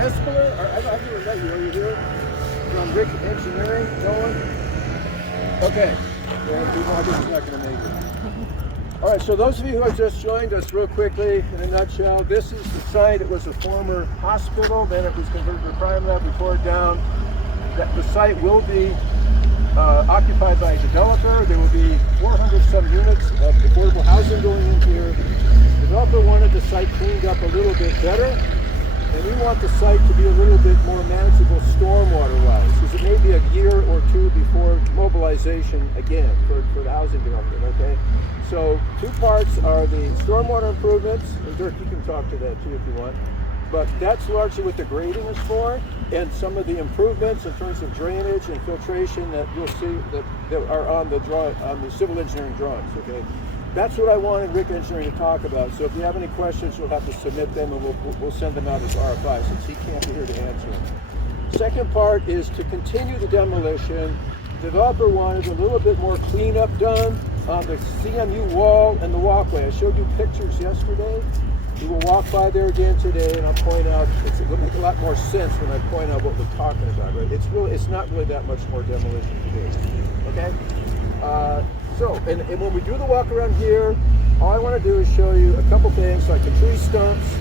Hespeler, I've never met you. Are you here? From Rick Engineering, no one? Okay. Yeah, people, I think he's not going to make it. All right, so those of you who have just joined us real quickly, in a nutshell, this is the site. It was a former hospital, then it was converted to a crime lab. We tore it down. The site will be occupied by a developer. There will be 400 some units of affordable housing going in here. The developer wanted the site cleaned up a little bit better, and we want the site to be a little bit more manageable stormwater-wise, because it may be a year or two before mobilization again for the housing development, okay? So two parts are the stormwater improvements, and Dirk, you can talk to that too if you want, but that's largely what the grading is for, and some of the improvements in terms of drainage and filtration that you'll see that are on the civil engineering drawings, okay? That's what I wanted Rick Engineering to talk about. So if you have any questions, you'll have to submit them, and we'll send them out as RFI since he can't be here to answer them. Second part is to continue the demolition. Developer wanted a little bit more cleanup done on the CMU wall and the walkway. I showed you pictures yesterday. We will walk by there again today, and I'll point out, it will make a lot more sense when I point out what we're talking about, right? It's not really that much more demolition to do, okay? And when we do the walk around here, all I want to do is show you a couple things, like the tree stumps,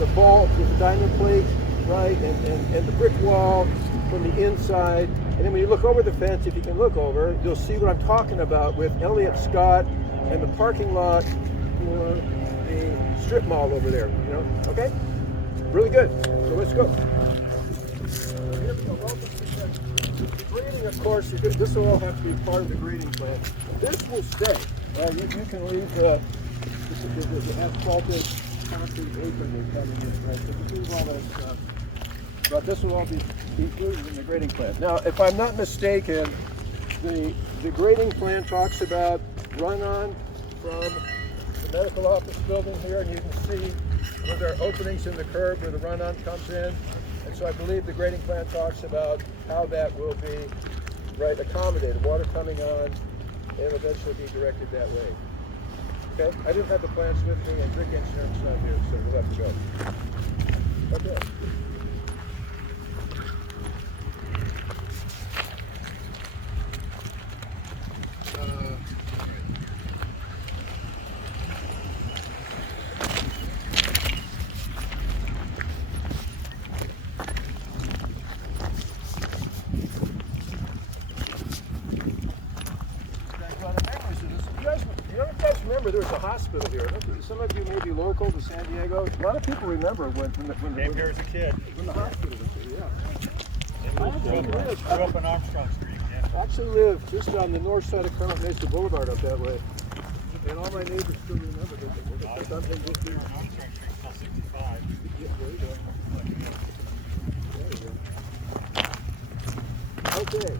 the vault with the diamond plate, right, and the brick wall from the inside. And then when you look over the fence, if you can look over, you'll see what I'm talking about with Elliott Scott and the parking lot for the strip mall over there, you know, okay? Really good. So let's go. Here we go. Welcome to the grading, of course, this will all have to be part of the grading plan. This will stay. You can leave the asphalted concrete apron you're coming in, right? So you leave all that stuff. But this will all be included in the grading plan. Now, if I'm not mistaken, the grading plan talks about run-on from the medical office building here, and you can see where there are openings in the curb where the run-on comes in. And so I believe the grading plan talks about how that will be, right, accommodated, water coming on, and eventually be directed that way. Okay? I didn't have the plans with me, and Rick Engineering's not here, so we'll have to go. Okay. Remember, there was a hospital here. Some of you may be local to San Diego. A lot of people remember when came here as a kid. When the hospital was here, yeah. I grew up on Armstrong Street. Yeah. I actually live just on the north side of Kermit Mesa Boulevard up that way. And all my neighbors still remember that. Armstrong Street till 65. Yeah, there you go. There you go. Okay.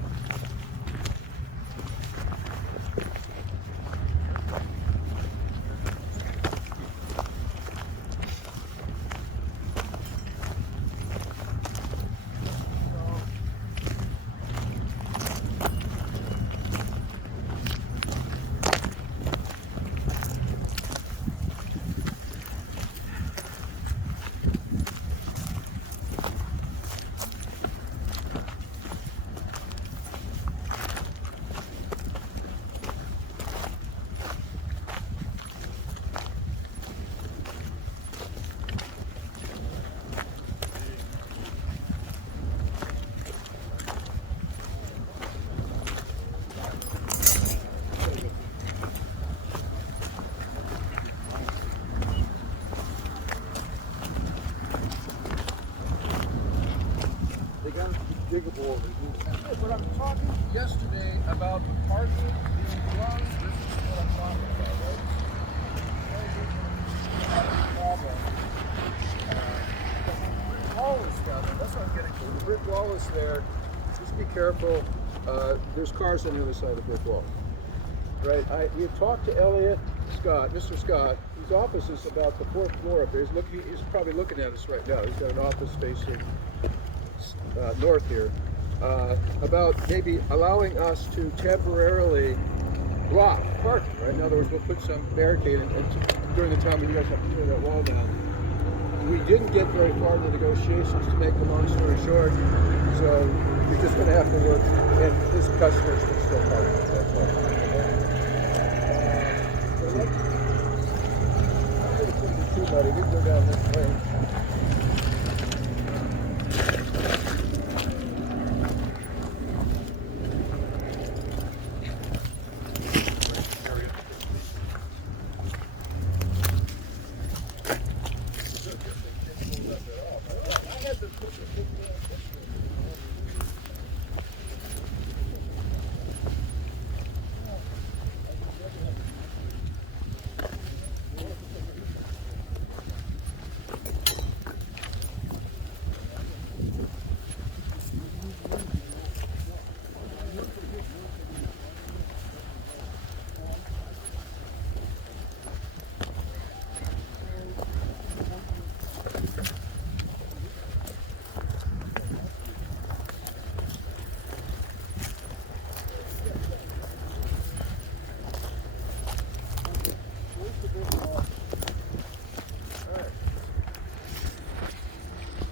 But I'm talking yesterday about the parking being closed. This is what I'm talking about, right? Problem. The brick wall is down there. That's what I'm getting to. The brick wall is there. Just be careful. There's cars on the other side of the brick wall. Right? We had talked to Elliott Scott, Mr. Scott. His office is about the 4th floor up there. He's probably looking at us right now. He's got an office facing north here. About maybe allowing us to temporarily block parking, right? In other words, we'll put some barricade in, during the time when you guys have to tear that wall down. we didn't get very far in the negotiations, to make the long story short. So we're just going to have to work, and his customers can still park at that place. Too muddy. We can go down this way.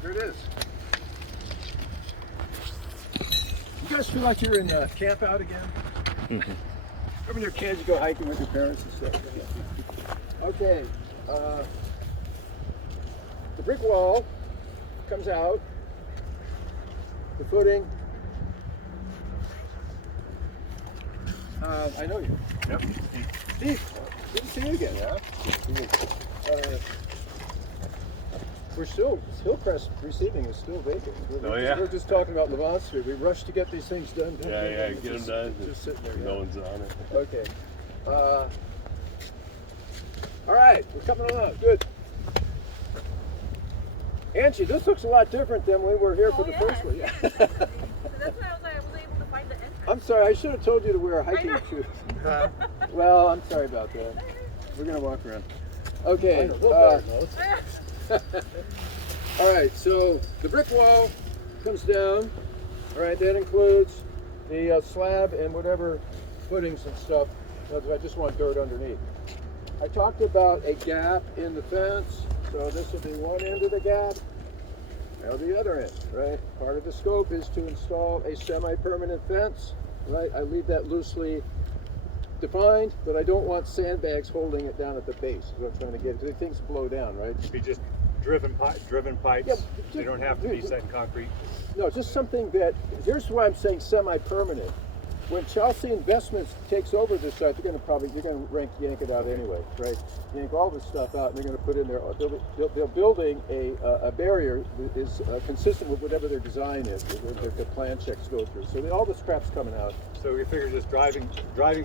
Here it is. You guys feel like you're in camp out again? Remember when you're kids, you go hiking with your parents and stuff? Okay. The brick wall comes out. The footing. I know you. Yep. Steve, good to see you again. Yeah. We're still, Hillcrest Receiving is still vacant. We're just talking about Levant Street. We rushed to get these things done. Yeah, get them done. Just sitting there. No one's on it. Okay. All right, we're coming along. Good. Angie, this looks a lot different than when we were here for the first one. Yeah. So that's why I was able to find the entrance. I'm sorry, I should have told you to wear hiking shoes. Well, I'm sorry about that. We're going to walk around. Okay. All right, so the brick wall comes down. All right, that includes the slab and whatever footings and stuff. I just want dirt underneath. I talked about a gap in the fence, so this will be one end of the gap. That'll be the other end, right? Part of the scope is to install a semi-permanent fence, right? I leave that loosely defined, but I don't want sandbags holding it down at the base. Is what I'm trying to get, because things blow down, right? It'd be just driven pipes. Yeah, They don't have to be set in concrete. No, just something that, here's why I'm saying semi-permanent. When Chelsea Investments takes over this site, you're going to yank it out anyway, right? Yank all this stuff out, and they're going to put in there. They're building a barrier that is consistent with whatever their design is. The plan checks go through. So all this crap's coming out. So we figure just driving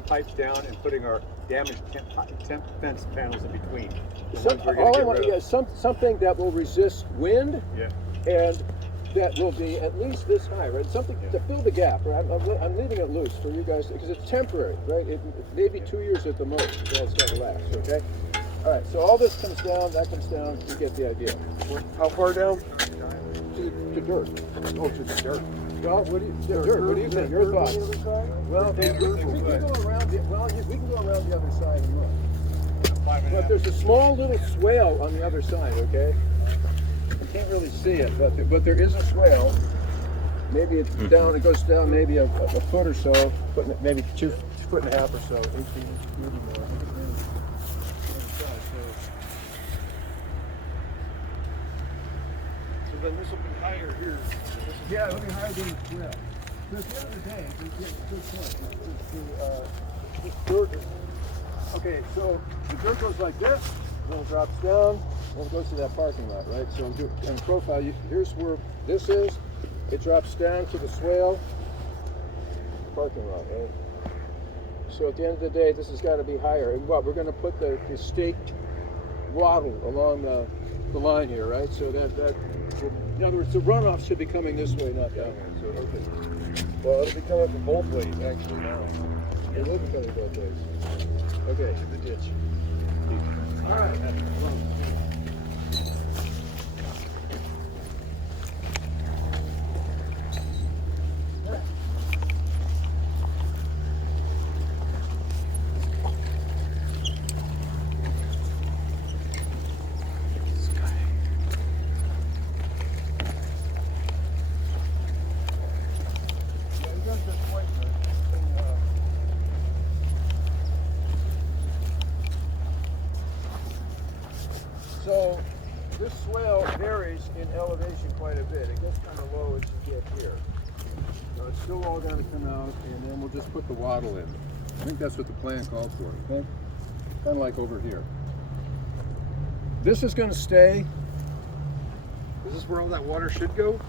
pipes down and putting our damaged temp fence panels in between. Something that will resist wind. Yeah. And that will be at least this high, right? Something to fill the gap, right? I'm leaving it loose for you guys because it's temporary, right? It may be 2 years at the most. That's got to last, okay? All right, so all this comes down, that comes down. You get the idea. How far down? To dirt. Oh, to the dirt. Well, what do you think? Your thoughts? Well, we can go around. We can go around the other side and look. But there's a small little swale on the other side, okay? You can't really see it, but there is a swale. Maybe it's down. It goes down maybe a foot or so, maybe 2.5 foot or so, 18, maybe more. So then this will be higher here. Yeah, it'll be higher than the swale. So at the end of the day, good point. Okay, so the dirt goes like this, then it drops down, then it goes to that parking lot, right? So in profile, here's where this is. It drops down to the swale, parking lot, right? So at the end of the day, this has got to be higher. And what, we're going to put the staked wattle along the line here, right? So that in other words, the runoff should be coming this way, not that way. So, okay. Well, it'll be coming from both ways actually now. It will be coming both ways. Okay. To the ditch. All right. in elevation quite a bit. It gets kind of low as you get here. So it's still all going to come out, and then we'll just put the wattle in. I think that's what the plan calls for, okay? Kind of like over here. This is going to stay. Is this where all that water should go?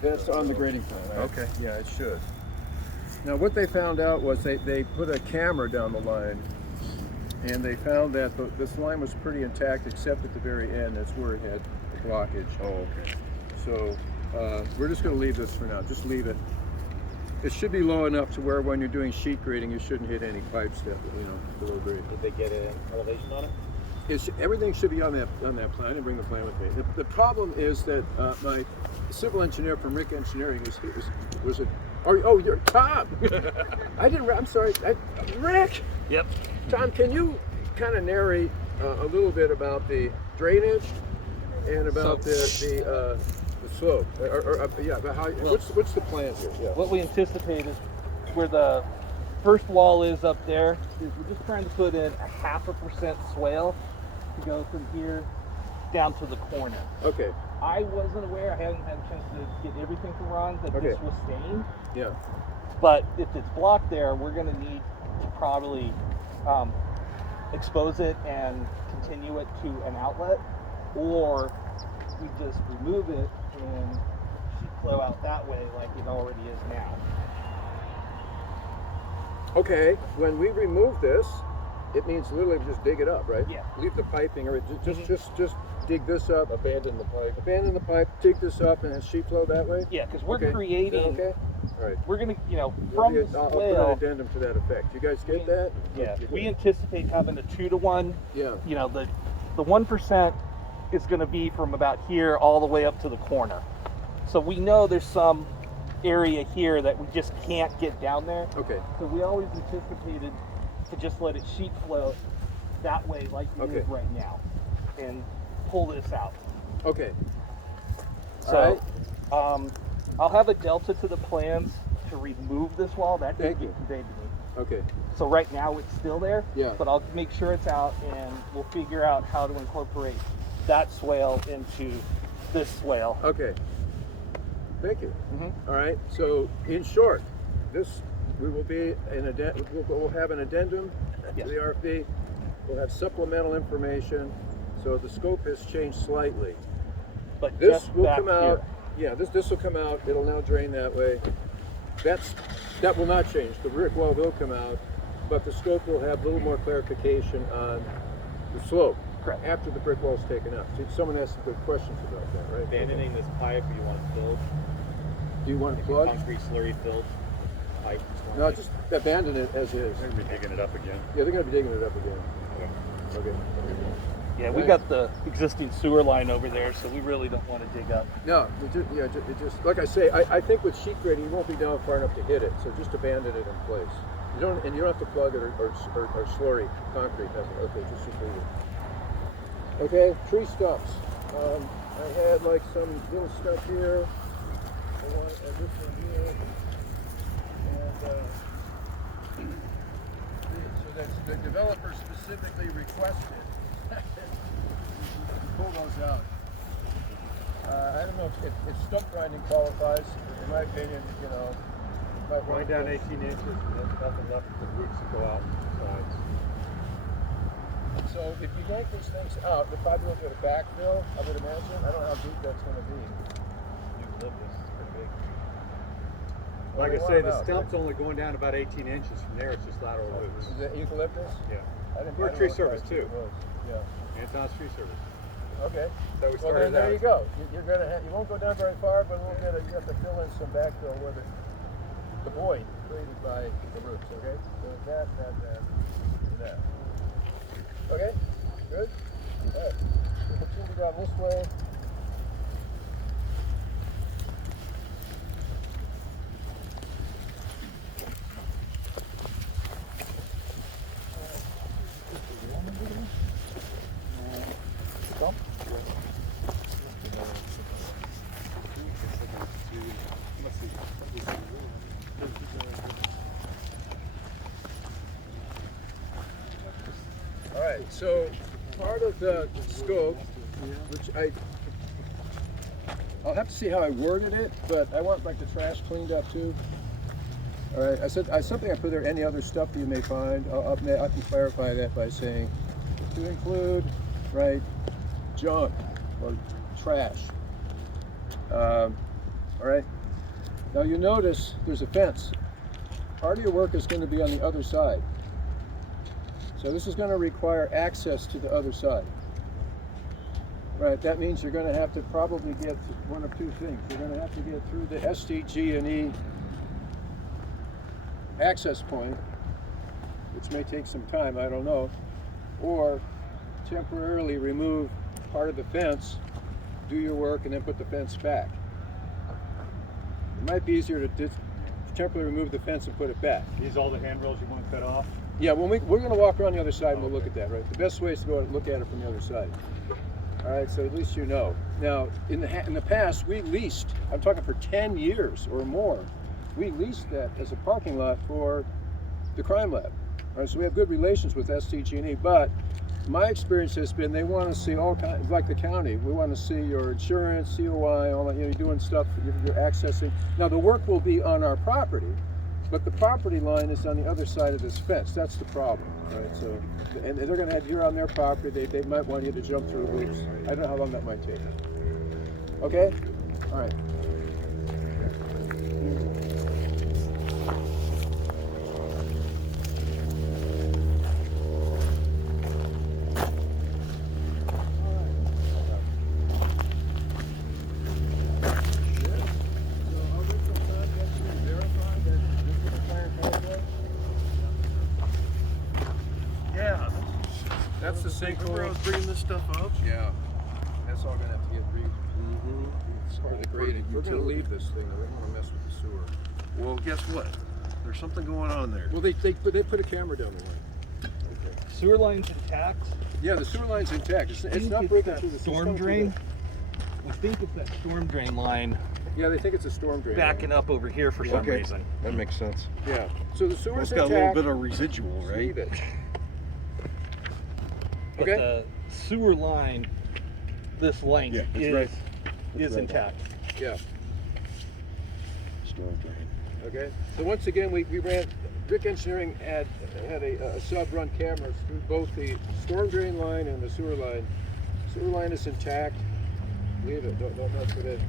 That's on the grading plan, right? Okay. Yeah, it should. Now what they found out was they put a camera down the line, and they found that this line was pretty intact except at the very end. That's where it had the blockage. Oh, okay. So we're just going to leave this for now. Just leave it. It should be low enough to where when you're doing sheet grading, you shouldn't hit any pipes that, below grade. Did they get an elevation on it? Everything should be on that plan. And bring the plan with me. The problem is that my civil engineer from Rick Engineering was a. Oh, you're Tom. I didn't. I'm sorry. Rick. Yep. Tom, can you kind of narrate a little bit about the drainage and about the slope? About how, what's the plan here? Yeah. What we anticipate is where the first wall is up there is we're just trying to put in a 0.5% swale to go from here down to the corner. Okay. I wasn't aware, I hadn't had a chance to get everything from Ron, that Okay. this was stained. Yeah. But if it's blocked there, we're going to need to probably expose it and continue it to an outlet, or we just remove it and sheet flow out that way like it already is now. Okay. When we remove this, it means literally just dig it up, right? Yeah. Leave the piping, or just dig this up. Abandon the pipe. Abandon the pipe, dig this up, and then sheet flow that way. Yeah, because we're Okay. Is that creating, okay. All right. we're going to, There'll from be the I'll put an swale, addendum to that effect. You guys get that? yeah, You we good? anticipate having a 2-to-1. Yeah. The 1% is going to be from about here all the way up to the corner. So we know there's some area here that we just can't get down there. Okay. So we always anticipated to just let it sheet flow that way like it Okay. is right now and pull this out. Okay. So I'll have a delta to the plans to remove this wall. That Thank didn't you. get conveyed to me. Okay. So right now it's still there, Yeah. but I'll make sure it's out and we'll figure out how to incorporate that swale into this swale. Okay. Thank you. Mhm. All right. So in short, we will be we'll have an addendum Yes. to the RFP. We'll have supplemental information. So the scope has changed slightly. But This just will back come out. here. Yeah. This will come out. It'll now drain that way. That will not change. The brick wall will come out, but the scope will have a little more clarification on the slope. Correct. After the brick wall is taken out. See, someone asked some good questions about that, right? Abandoning this pipe, or you want it filled? Do you want it Like a plugged? concrete slurry filled pipe? No, just abandon it as is. They're gonna be digging it up again. Yeah, they're going to be digging it up again. Okay. Yeah, we got the existing sewer line over there, so we really don't want to dig up. No, it just like I say, I think with sheet grading you won't be down far enough to hit it, so just abandon it in place. You don't have to plug it or slurry concrete. Okay, just leave it. Okay, tree stumps. I had like some little stuff here. I want this one here, and so that's the developer specifically requested. Pull those out. I don't know if stump grinding qualifies. In my opinion, might Going want down 18 inches, and there's nothing left for the roots to go out sides. So if you yank these things out, they're probably going to get a backfill, I would imagine. I don't know how deep that's going to be. Eucalyptus is pretty big. Well, Like they I want say, them the out, stump's only going down about 18 inches. From there, it's just lateral roots. Is that eucalyptus? Yeah. I We're don't tree know what service type too. it was. Yeah. Anton's tree service. Okay. So we Well, started then there out. you go. You're gonna you won't go down very far, but you have to fill in some backfill where the void created by the roots. Okay. So that, and that. Okay. Good. All right. We'll continue down this way. All right, so part of the scope, which I'll have to see how I worded it, but I want like the trash cleaned up too. All right, I said something I put there. Any other stuff that you may find, I can clarify that by saying to include, right, junk or trash. All right. Now you notice there's a fence. Part of your work is going to be on the other side. So this is going to require access to the other side. Right, that means you're going to have to probably get one of two things. You're going to have to get through the SDG&E access point, which may take some time, I don't know, or temporarily remove part of the fence, do your work, and then put the fence back. It might be easier to temporarily remove the fence and put it back. These all the handrails you want to cut off? Yeah, when we're going to walk around the other side and we'll look at that, right? The best way is to go and look at it from the other side. All right, so at least you know. Now, in the past, we leased, I'm talking for 10 years or more, we leased that as a parking lot for the crime lab. All right, so we have good relations with SDG&E, but my experience has been they want to see all kinds, like the county, we want to see your insurance, COI, all that, you know, you're doing stuff, you're accessing. Now, the work will be on our property, but the property line is on the other side of this fence. That's the problem, right? So, and they're going to have you on their property. They might want you to jump through hoops. I don't know how long that might take. Okay? All right. Yeah. That's the Remember I sinkhole. was bringing this stuff up? Yeah. That's all going to have to get It's part of the grading. We're going to leave this thing. We don't want to mess with the sewer. Well, guess what? There's something going on there. Well, they put a camera down the line. Sewer line's intact. Yeah, the sewer line's intact. It's think not it's breaking that through the storm drain. I think it's that storm drain line Yeah, they think it's a storm drain. backing up over here for some Okay. reason. That makes sense. Yeah. So the Well, sewer's it's got a intact. little bit of residual, right? Leave it. But Okay. the sewer line, this length Yeah, that's is right. is right. intact. Yeah. Storm drain. Okay. So once again, we ran. Rick Engineering had a sub run cameras through both the storm drain line and the sewer line. Sewer line is intact. Leave it. Don't mess with it.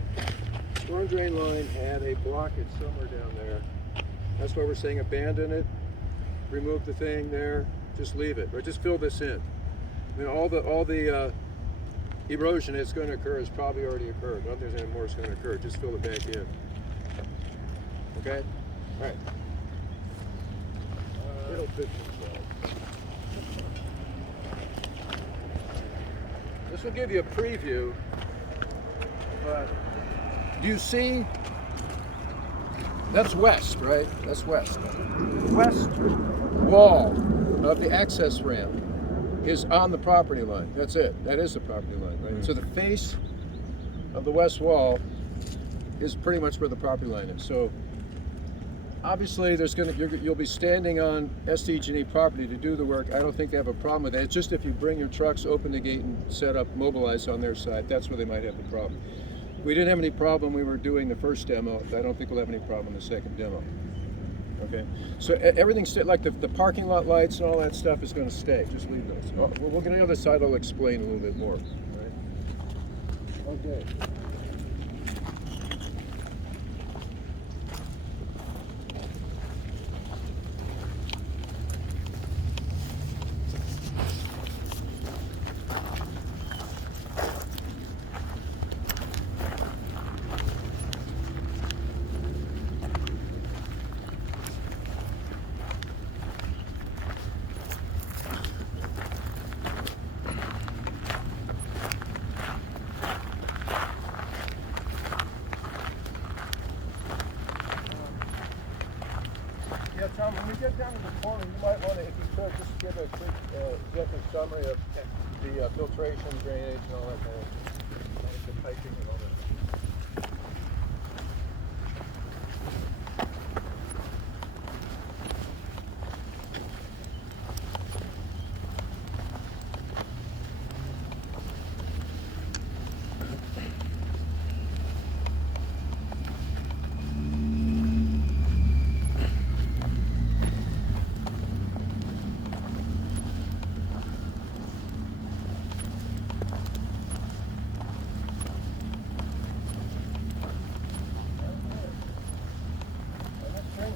Storm drain line had a blockage somewhere down there. That's why we're saying abandon it. Remove the thing there. Just leave it, or just fill this in. I mean, all the erosion that's going to occur has probably already occurred. Not that there's any more that's going to occur. Just fill it back in. Okay. All right. It'll fix itself. This will give you a preview, but do you see? That's west, right? That's west. The west wall of the access ramp is on the property line. That's it. That is the property line, right? So the face of the west wall is pretty much where the property line is. So obviously, you'll be standing on SDG&E property to do the work. I don't think they have a problem with that. It's just if you bring your trucks, open the gate, and set up, mobilize on their side, that's where they might have the problem. We didn't have any problem when we were doing the first demo. I don't think we'll have any problem in the second demo. Okay, so everything's like the parking lot lights and all that stuff is going to stay. Just leave those. We'll get on the other side. I'll explain a little bit more. All right? Okay. Yeah, Tom, when we get down to the corner, you might want to, if you could, just give a quick executive summary of the filtration, drainage, and all that kind of the piping and all that.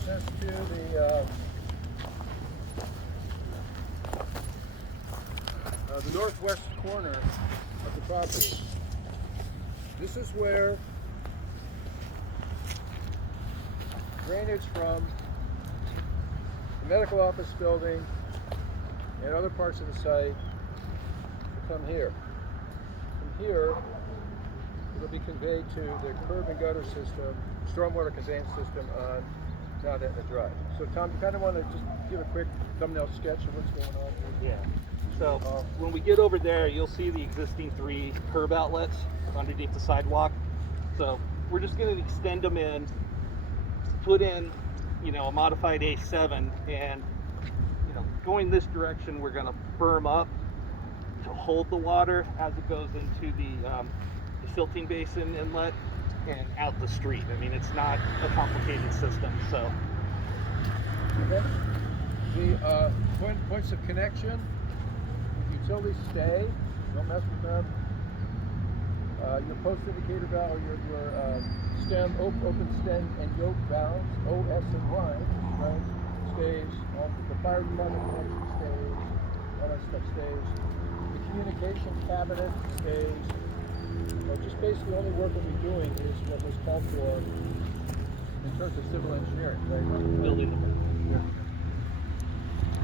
access to the northwest corner of the property. This is where drainage from the medical office building and other parts of the site will come here. From here, it'll be conveyed to the curb and gutter system, stormwater conveyance system on Mount Etna Drive. So Tom, you kind of want to just give a quick thumbnail sketch of what's going on here? Yeah. So when we get over there, you'll see the existing 3 curb outlets underneath the sidewalk. So we're just going to extend them in, put in, a modified A7, and going this direction, we're going to berm up to hold the water as it goes into the silting basin inlet and out the street. I mean, it's not a complicated system. So Okay. The points of connection, the utilities stay, don't mess with them. Your post indicator valve, your stem, open stem and yoke valves, OS and Y, right, stays. All the fire department connection stays. All that stuff stays. The communication cabinet stays. So just basically the only work we'll be doing is what was called for in terms of civil engineering, right? building the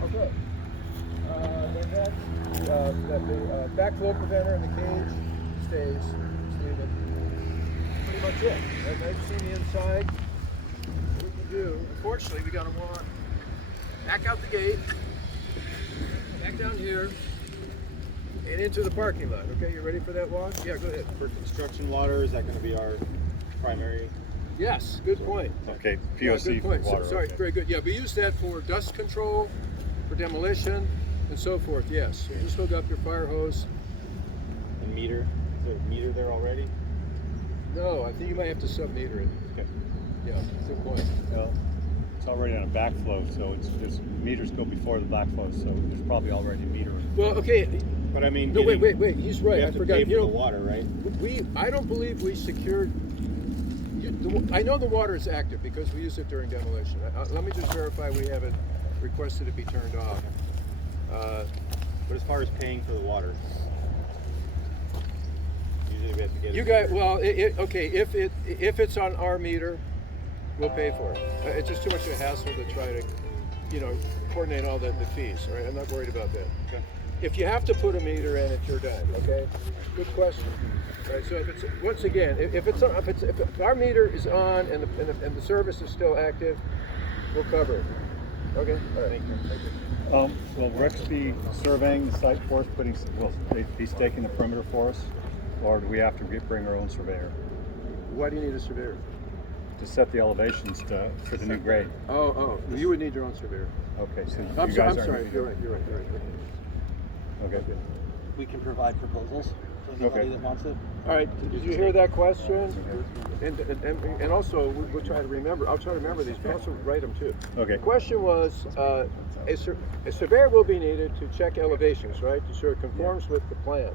Okay. Then the backflow preventer in the cage stays. Pretty much it. Right? Now you've seen the inside. What we can do, unfortunately, we got to walk back out the gate, back down here, and into the parking lot. Okay, you ready for that walk? Yeah, go ahead. For construction water, is that going to be our primary? Yes, good point. Okay, Yeah, POC good point. for water. Sorry, okay. very good. Yeah, we use that for dust control, for demolition, and so forth. Yes. So just hook up your fire hose. And meter? Is there a meter there already? No, I think you might have to sub-meter it. Okay. Yeah, good point. Well, it's already on a backflow, so it's meters go before the backflow, so there's probably already a meter. Well, okay. But I mean, No, wait. He's right. You I have to forgot. pay for You the know, water, right? I don't believe we secured. I know the water is active because we use it during demolition. Let me just verify we haven't requested it be turned off. But as far as paying for the water, usually we have to get You it. guys, well, okay. If it's on our meter, we'll pay for it. It's just too much of a hassle to try to, coordinate all the fees. All right, I'm not worried about that. Okay. If you have to put a meter in it, you're done. Okay, good question. Right. So if it's once again, if our meter is on and the service is still active, we'll cover it. Okay. All right. Thank you. Will Rex be surveying the site for us, will they be staking the perimeter for us? Or do we have to bring our own surveyor Why do you need a surveyor? to set the elevations for the new grade? Oh, you would need your own surveyor. Okay, so I'm you sorry. guys aren't. You're right. Okay. We can provide proposals for anybody Okay. that wants it. All right, did you hear that question? And also, we'll try to remember, I'll try to remember these, but also write them too. Okay. The question was, a surveyor will be needed to check elevations, right? To ensure it conforms with the plan.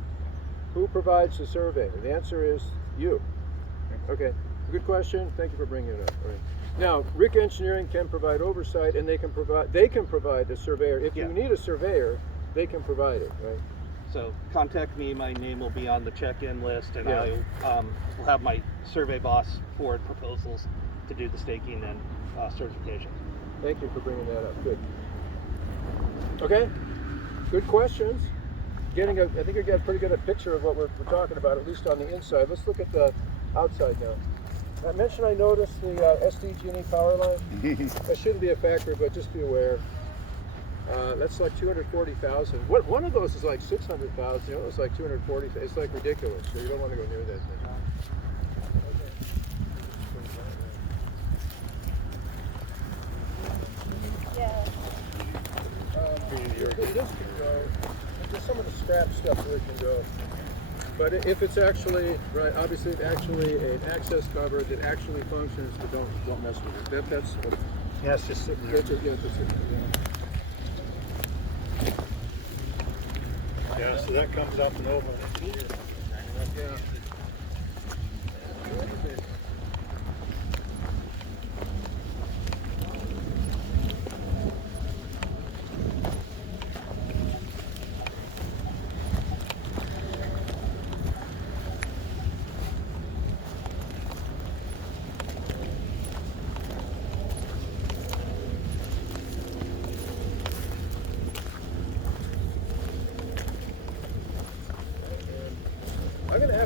Who provides the survey? The answer is you. Okay, good question. Thank you for bringing it up. All right. Now, Rick Engineering can provide oversight, and they can provide a surveyor. If you Yeah. need a surveyor, they can provide it, right? So contact me. My name will be on the check-in list, and Yeah. I will have my survey boss forward proposals to do the staking and certification. Thank you for bringing that up. Good. Okay. Good questions. I think you got a pretty good picture of what we're talking about, at least on the inside. Let's look at the outside now. I mentioned I noticed the SDG&E power line. That shouldn't be a factor, but just be aware. That's like 240,000. One of those is like 600,000. The other is like 240. It's like ridiculous. So you don't want to go near that thing. Yeah. This can go. There's some of the scrap stuff where it can go. But if it's actually right, obviously it's actually an access cover that actually functions, but don't mess with it. That's what. Yeah, it's just sitting there. That's it. Yeah, that's it. Yeah, so that comes up and over. Yeah.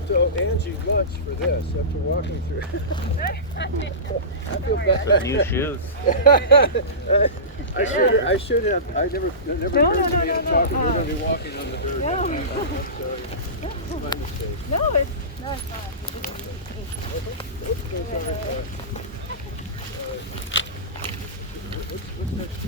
to owe Angie lunch for this after walking through. I feel bad. New shoes. I should have. I never No, occurred to no, me no, to no, talk. no. We're going to be walking on the dirt. No. I'm sorry. My mistake. No, it's fine. What's goes on at, what's next?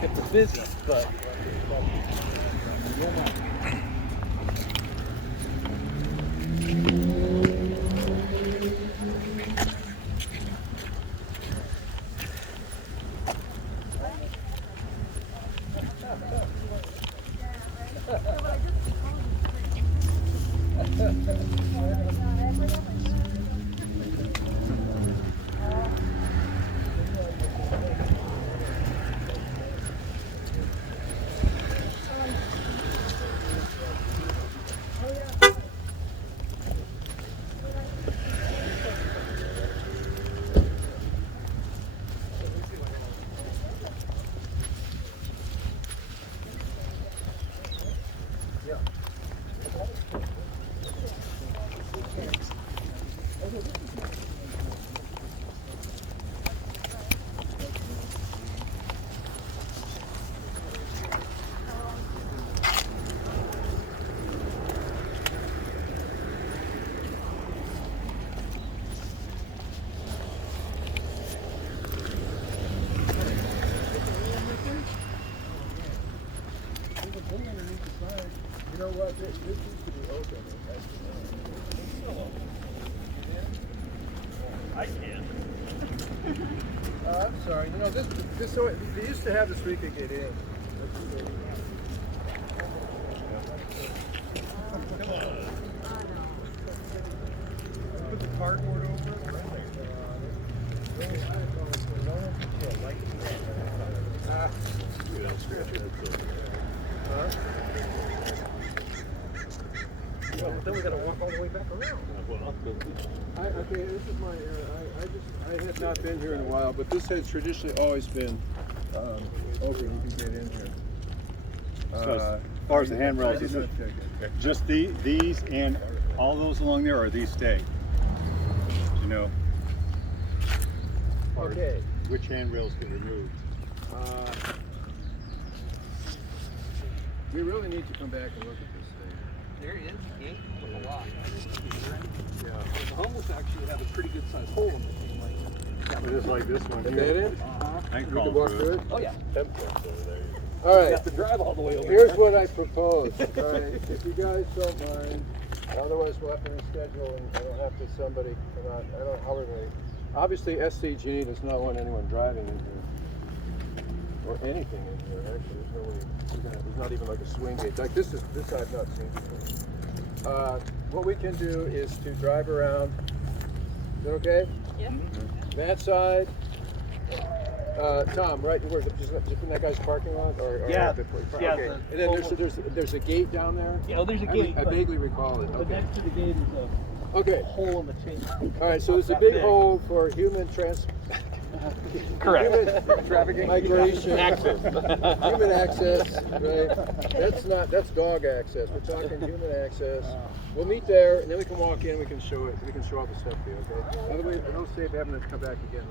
Kept us busy, but You know what? This used to be open. I can. I'm sorry. You know, this so they used to have this so we could get in. Put the cardboard over it. Then we gotta walk all the way back around. Okay, this is my area. I had not been here in a while, but this has traditionally always been open. You can get in here. So as far as the handrails, is it just these and all those along there, or these stay? You know, or Okay. which handrails get removed? We really need to come back and look at this thing. There is a gate with a lock. Yeah. The homeless actually have a pretty good sized hole in the thing. Just like this one Is here. that it? I We can can crawl walk through through it. it? Oh yeah. All You right. have to drive all the way over. Here's there. what I propose. All right, if you guys don't mind, otherwise we'll have to reschedule and I'll have to somebody come out. I don't know how we're going to. Obviously, SCG does not want anyone driving in here or anything in here. Actually, there's no way. There's not even like a swing gate. Like this I've not seen before. What we can do is to drive around. Is that okay? Yeah. That side. Tom, right? Where's it? Just in that guy's parking lot, or Yeah. before you park? Yeah, Okay. the And then there's a gate down there. Yeah, well, there's a gate. I but- vaguely recall it. But Okay. next to the gate is a Okay. hole in the chain. All right. So there's a That big big. hole for human Correct. trafficking, migration, Access. human access. Right. That's dog access. We're talking human access. We'll meet there, and then we can walk in. We can show it. We can show all the stuff to you. Okay. By the way, I don't say having to come back again.